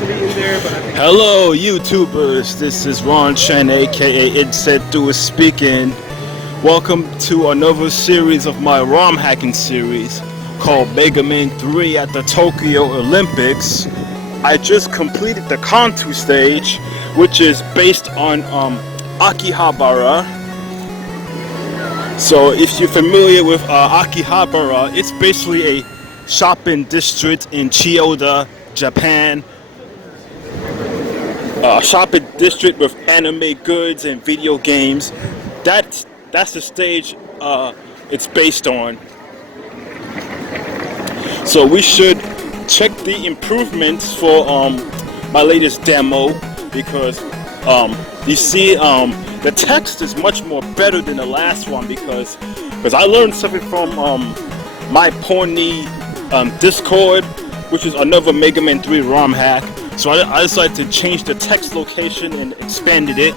mentally in there, but I think. Hello, YouTubers. This is Ron Chen, aka Idset speaking. Welcome to another series of my ROM hacking series called Mega Man 3 at the Tokyo Olympics. I just completed the Kanto stage, which is based on Akihabara. So if you're familiar with Akihabara, it's basically a shopping district in Chiyoda, Japan. Shopping district with anime goods and video games. That's the stage it's based on. So we should check the improvements for my latest demo, because you see the text is much more better than the last one, because I learned something from my Pony Discord, which is another Mega Man 3 ROM hack. So I decided to change the text location and expanded it.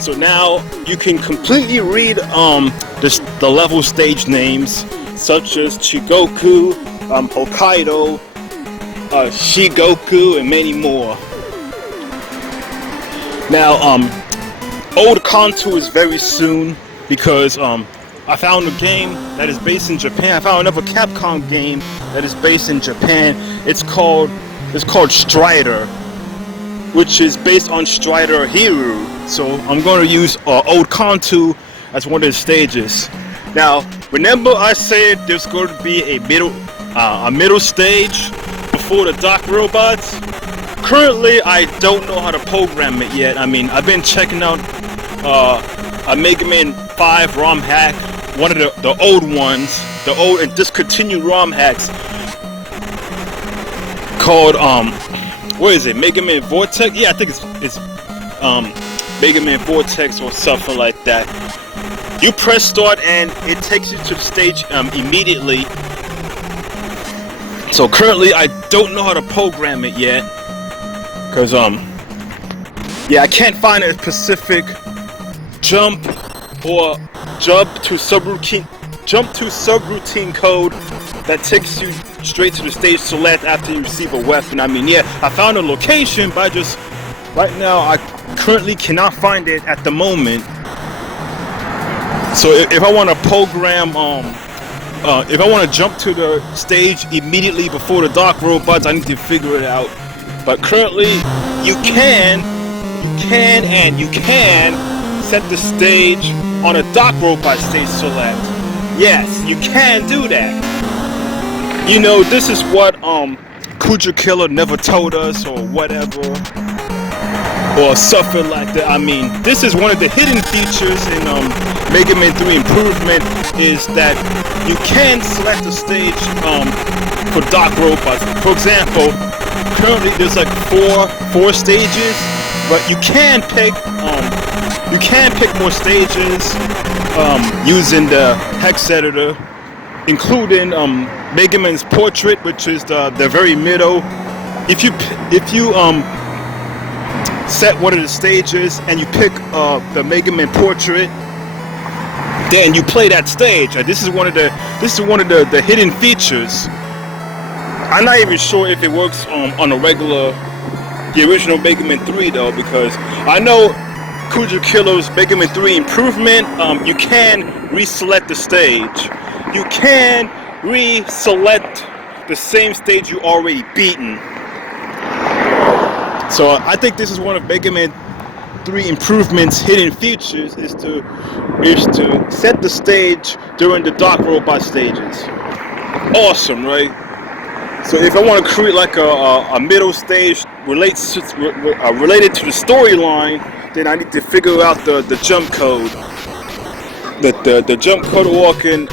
So now you can completely read the level stage names, such as Chigoku, Hokkaido, Shigoku, and many more. Now, Old Kanto is very soon, because I found a game that is based in Japan. I found another Capcom game that is based in Japan. It's called Strider, which is based on Strider Hero. So I'm going to use Old Kanto as one of the stages. Now, remember I said there's going to be a middle stage before the Dark Robots? Currently, I don't know how to program it yet. I mean, I've been checking out a Mega Man 5 ROM hack, one of the old ones, the old and discontinued ROM hacks, called what is it? Mega Man Vortex? Yeah, I think it's Mega Man Vortex or something like that. You press start and it takes you to the stage immediately. So currently I don't know how to program it yet, because yeah, I can't find a specific jump or jump to subroutine code that takes you straight to the stage select after you receive a weapon. I mean, yeah, I found a location, but right now I currently cannot find it at the moment. So if I want to program, if I want to jump to the stage immediately before the Dark Robots, I need to figure it out. But currently, you can set the stage on a Dark Robot stage select. Yes, you can do that. You know, this is what Kuja Killer never told us, or whatever, or something like that. I mean, this is one of the hidden features in Mega Man 3 Improvement, is that you can select a stage for Dark Robots. For example, currently there's like four stages, but you can pick more stages using the hex editor, including Mega Man's Portrait, which is the very middle. If you set one of the stages and you pick the Mega Man Portrait, then you play that stage. This is one of the hidden features. I'm not even sure if it works on the original Mega Man 3 though, because I know Kuja Killer's Mega Man 3 Improvement, you can reselect the stage. You can reselect the same stage you already beaten. So I think this is one of Mega Man 3 Improvement's hidden features, is to set the stage during the Dark Robot stages. Awesome, right? So if I want to create like a middle stage related to the storyline, then I need to figure out the jump code. The jump code, or I can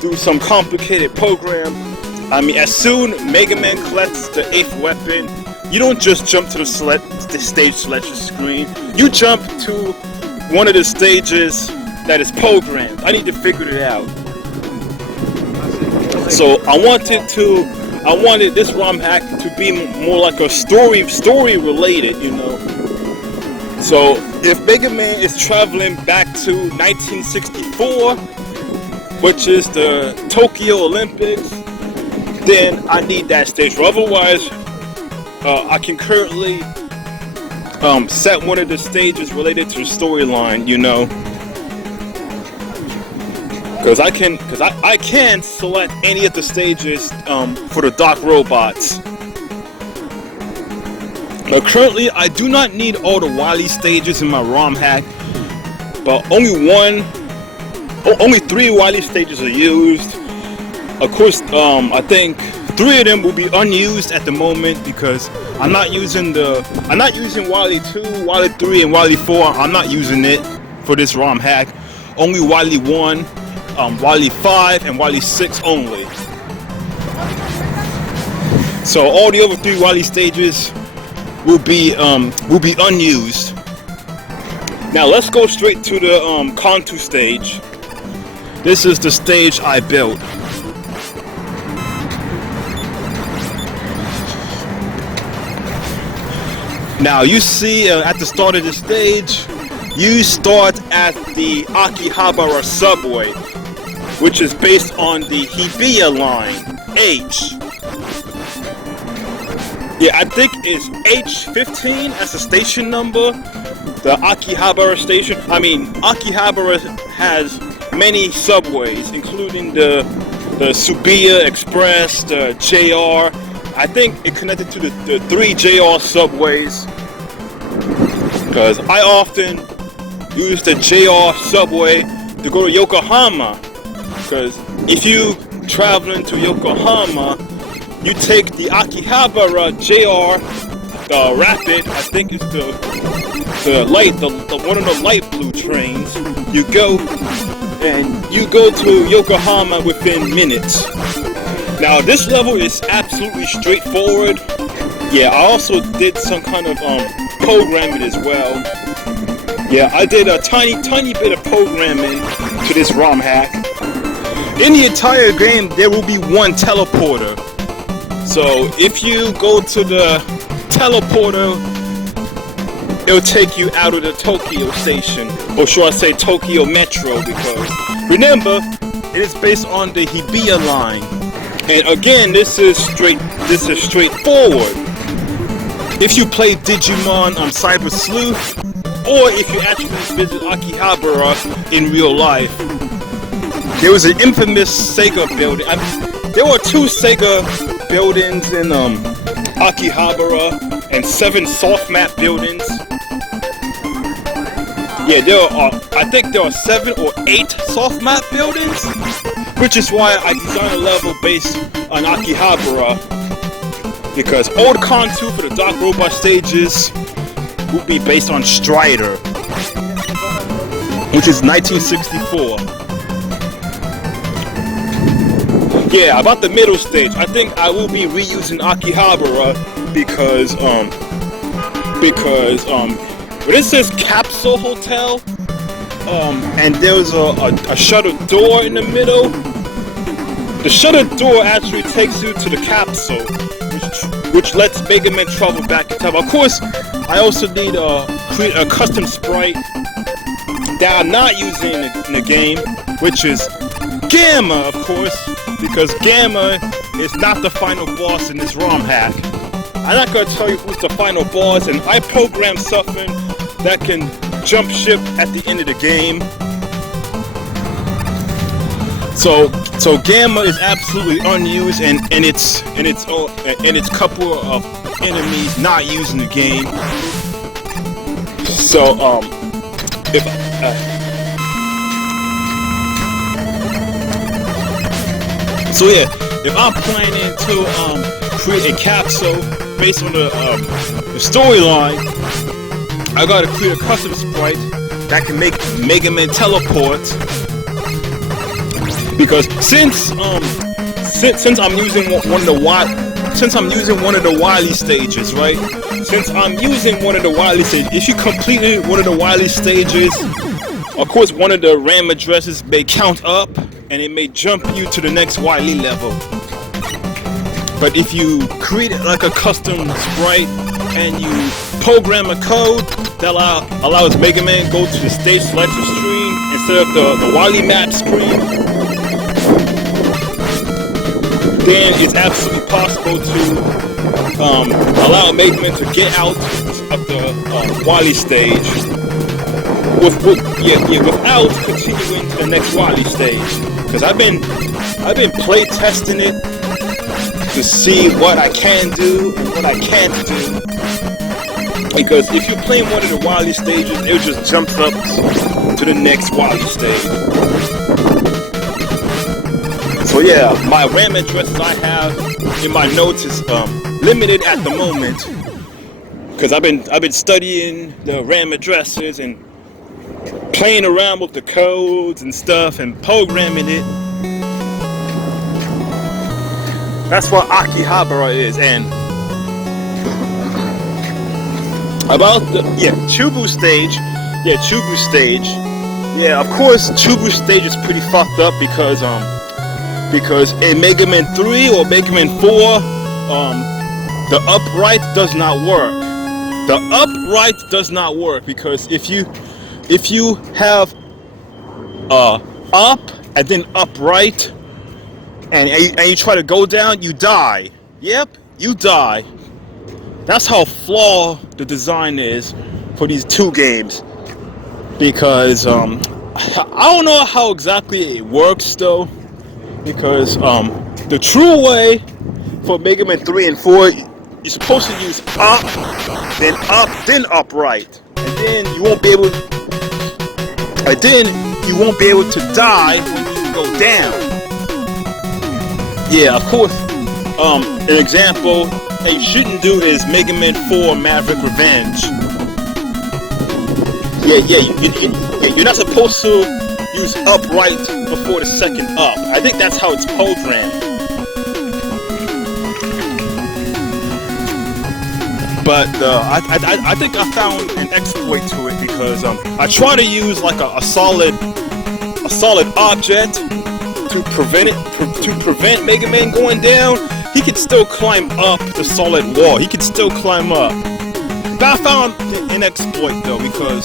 do some complicated program. I mean, as soon Mega Man collects the 8th weapon, you don't just jump to the stage selection screen. You jump to one of the stages that is programmed. I need to figure it out. So I wanted this ROM hack to be more like a story related, you know. So if Mega Man is traveling back to 1964, which is the Tokyo Olympics, then I need that stage. Otherwise, I can currently set one of the stages related to the storyline, you know. Because I can select any of the stages for the Dock robots. Now currently I do not need all the Wily stages in my ROM hack, but only 3 Wily stages are used. Of course, I think 3 of them will be unused at the moment because I'm not using Wily 2, Wily 3, and Wily 4. I'm not using it for this ROM hack. Only Wily 1, Wily 5, and Wily 6 only. So all the other 3 Wily stages will be unused. Now let's go straight to the Kanto stage. This is the stage I built. Now you see at the start of the stage, you start at the Akihabara subway, which is based on the Hibiya line, H. Yeah, I think it's H15 as the station number, the Akihabara station. I mean, Akihabara has many subways, including the Subiya Express, the JR. I think it connected to the 3 JR subways, because I often use the JR subway to go to Yokohama, because if you traveling to Yokohama, you take the Akihabara JR, the Rapid, I think it's the one of the light blue trains. You go to Yokohama within minutes. Now this level is absolutely straightforward. Yeah, I also did some kind of programming as well. Yeah, I did a tiny bit of programming to this ROM hack. In the entire game, there will be 1 teleporter. So if you go to the teleporter, it'll take you out of the Tokyo station, or should I say Tokyo Metro, because remember, it is based on the Hibiya line. And again, this is straightforward. If you play Digimon on Cyber Sleuth, or if you actually visit Akihabara in real life, there was an infamous Sega building. There were 2 Sega buildings in Akihabara and 7 soft map buildings. Yeah, I think there are 7 or 8 soft map buildings, which is why I designed a level based on Akihabara, because old Kanto for the Dock Robot stages will be based on Strider, which is 1964. Yeah, about the middle stage, I think I will be reusing Akihabara because when it says Capsule Hotel, and there's a shutter door in the middle, the shutter door actually takes you to the capsule, which lets Mega Man travel back in time. Of course, I also need to create a custom sprite that I'm not using in the game, which is Gamma, of course, because Gamma is not the final boss in this ROM hack. I'm not going to tell you who's the final boss, and I programmed something that can jump ship at the end of the game. So Gamma is absolutely unused, and it's couple of enemies not used in the game. So if I'm planning to create a capsule based on the storyline, I gotta create a custom sprite that can make Mega Man teleport. Because since I'm using one of the Wily stages, right? Since I'm using one of the Wily stages, if you completed one of the Wily stages, of course one of the RAM addresses may count up, and it may jump you to the next Wily level. But if you create like a custom sprite and you program a code that allows Mega Man go to the stage selection screen instead of the Wily map screen, then it's absolutely possible to allow Mega Man to get out of the Wily stage without continuing to the next Wily stage. Because I've been play testing it to see what I can do and what I can't do. Because if you're playing one of the Wily stages, it just jumps up to the next Wily stage. So yeah, my RAM addresses I have in my notes is limited at the moment. Because I've been studying the RAM addresses and playing around with the codes and stuff and programming it. That's what Akihabara is. And about the Chubu stage, of course Chubu stage is pretty fucked up because in Mega Man 3 or Mega Man 4 the upright does not work. The upright does not work because if you have up and then upright and you try to go down, you die. Yep, you die. That's how flawed the design is for these two games. Because I don't know how exactly it works though. Because the true way for Mega Man 3 and 4, you're supposed to use up, then upright, and then you won't be able to die when you go down. Yeah, of course. An example that you shouldn't do is Mega Man 4 Maverick Revenge. You're not supposed to use upright before the second up. I think that's how it's programmed. But I think I found an exploit to it because I try to use like a solid object to prevent Mega Man going down. He could still climb up the solid wall. He could still climb up. But I found an exploit though because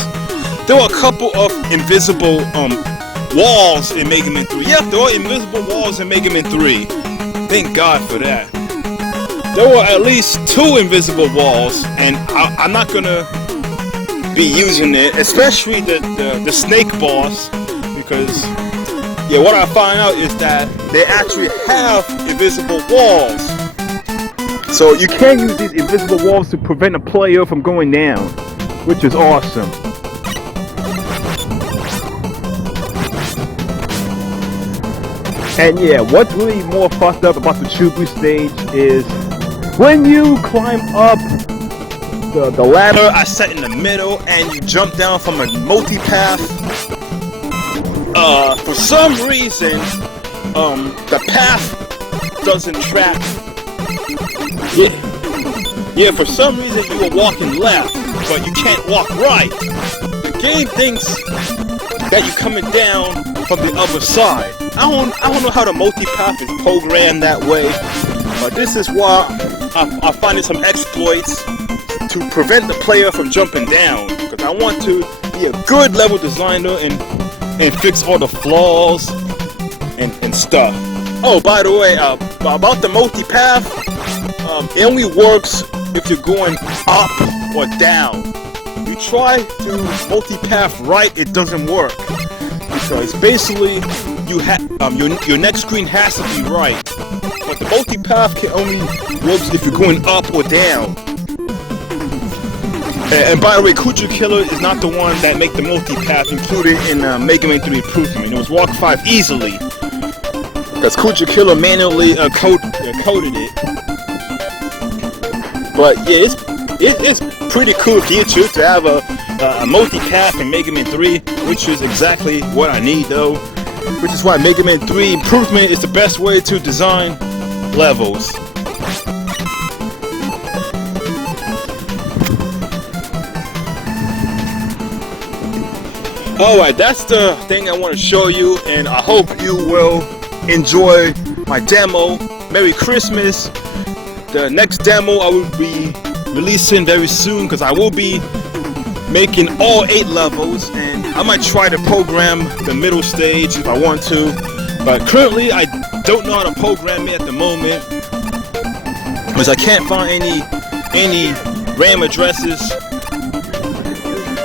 there were a couple of invisible walls in Mega Man 3. Yeah, there were invisible walls in Mega Man 3. Thank God for that. There were at least 2 invisible walls, and I'm not gonna be using it, especially the snake boss, because what I find out is that they actually have invisible walls. So you can use these invisible walls to prevent a player from going down, which is awesome. And yeah, what's really more fucked up about the Chubu stage is when you climb up the ladder I set in the middle and you jump down from a multi-path. For some reason, the path doesn't track. Yeah, for some reason you were walking left, but you can't walk right. The game thinks that you're coming down from the other side. I don't know how the multi-path is programmed that way, but this is why I'm finding some exploits to prevent the player from jumping down, because I want to be a good level designer and fix all the flaws and stuff. Oh, by the way, about the multi-path, it only works if you're going up or down. You try to multi-path right, it doesn't work. Because basically, your next screen has to be right. But the multi-path can only work if you're going up or down. And by the way, Kuja Killer is not the one that make the multi-path included in Mega Man 3 Improvement. It was Walk 5 easily. Because Kuja Killer manually coded it. But yeah, it's pretty cool feature to have a multi-path in Mega Man 3, which is exactly what I need though. Which is why Mega Man 3 Improvement is the best way to design levels. Alright, that's the thing I want to show you, and I hope you will enjoy my demo. Merry Christmas. The next demo I will be releasing very soon, because I will be making all 8 levels, and I might try to program the middle stage if I want to, but currently I don't know how to program it at the moment. because I can't find any RAM addresses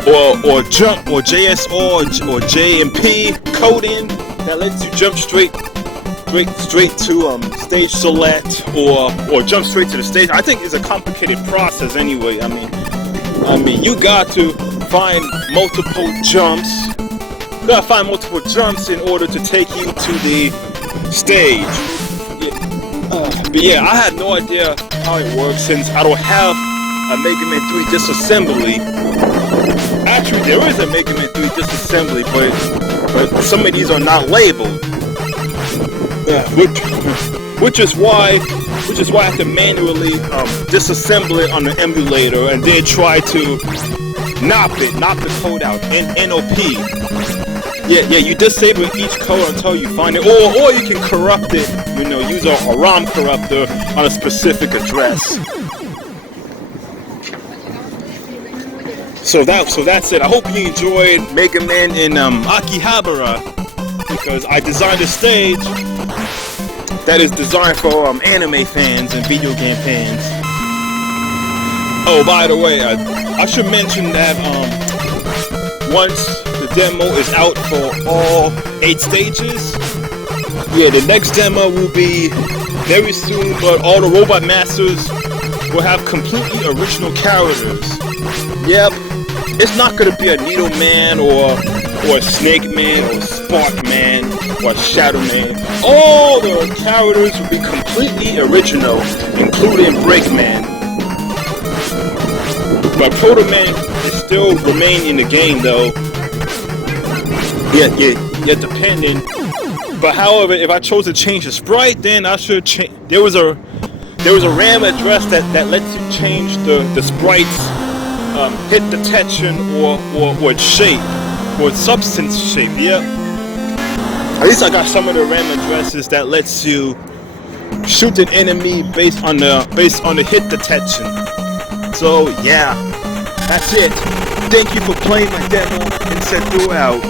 or jump or JSR or JMP coding that lets you jump straight to stage select or jump straight to the stage. I think it's a complicated process anyway. I mean you got to find multiple jumps. You gotta find multiple jumps in order to take you to the stage. But yeah, I had no idea how it works since I don't have a Mega Man 3 disassembly. Actually, there is a Mega Man 3 disassembly, but some of these are not labeled. Which is why I have to manually disassemble it on the emulator and then try to knock the code out in NOP. Yeah, you disable each code until you find it, or you can corrupt it, use a ROM corruptor on a specific address. So that's it. I hope you enjoyed Mega Man in Akihabara, because I designed a stage that is designed for anime fans and video game fans. Oh, by the way, I should mention that once the demo is out for all 8 stages, the next demo will be very soon, but all the Robot Masters will have completely original characters. Yep, it's not gonna be a Needle Man or a Snake Man or Spark Man or Shadow Man. All the characters will be completely original, including Breakman. But Proto Man is still remain in the game though. Yeah, depending. But however, if I chose to change the sprite, then I should change. There was a RAM address that lets you change the sprite's hit detection or its shape, or its substance shape. Yeah. At least I got some of the RAM addresses that lets you shoot an enemy based on the hit detection. So yeah, that's it. Thank you for playing my demo and set throughout.